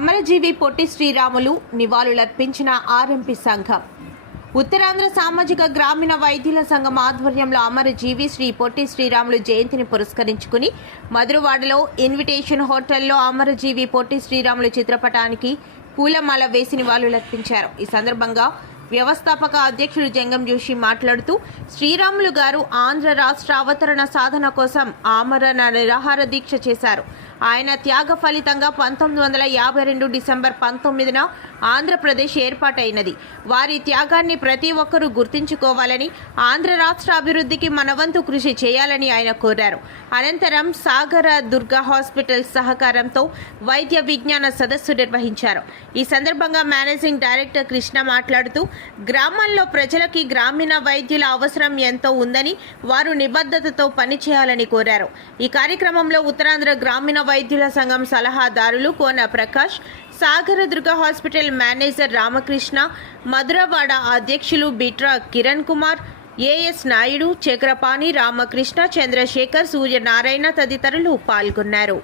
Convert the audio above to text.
అమరజీవి Potti Sriramulu నివాళులర్పించిన RMP సంఘం. ఉత్తరాంధ్ర సామాజిక గ్రామీణ వైద్యుల సంఘం ఆధ్వర్యంలో అమరజీవి శ్రీ పొట్టి శ్రీరాములు జయంతిని పురస్కరించుకుని మధురవాడలో ఇన్విటేషన్ హోటల్లో అమరజీవి పొట్టి శ్రీరాములు చిత్రపటానికి పూలమాల వేసి నివాళులర్పించారు. ఈ సందర్భంగా వ్యవస్థాపక అధ్యక్షుడు జంగం జోషి మాట్లాడుతూ, శ్రీరాములు గారు ఆంధ్ర రాష్ట్ర అవతరణ సాధన కోసం ఆమరణ నిరాహార దీక్ష చేశారు. ఆయన త్యాగ ఫలితంగా 1952 డిసెంబర్ 19న ఆంధ్రప్రదేశ్ ఏర్పాటైనది. వారి త్యాగాన్ని ప్రతి ఒక్కరూ గుర్తించుకోవాలని, ఆంధ్ర రాష్ట్ర అభివృద్ధికి మనవంతు కృషి చేయాలని ఆయన కోరారు. అనంతరం సాగర దుర్గా హాస్పిటల్ సహకారంతో వైద్య విజ్ఞాన సదస్సు నిర్వహించారు. ఈ సందర్భంగా మేనేజింగ్ డైరెక్టర్ కృష్ణ మాట్లాడుతూ, గ్రామాల్లో ప్రజలకి గ్రామీణ వైద్యుల అవసరం ఎంతో ఉందని, వారు నిబద్ధతతో పనిచేయాలని కోరారు. ఈ కార్యక్రమంలో ఉత్తరాంధ్ర గ్రామీణ వైద్యుల సంఘం సలహాదారులు కోన ప్రకాష్, సాగర దుర్గా హాస్పిటల్ మేనేజర్ రామకృష్ణ, మధురవాడ అధ్యక్షులు బిట్రా కిరణ్ కుమార్, ఏఎస్ నాయుడు, చక్రపాణి, రామకృష్ణ, చంద్రశేఖర్, సూర్యనారాయణ తదితరులు పాల్గొన్నారు.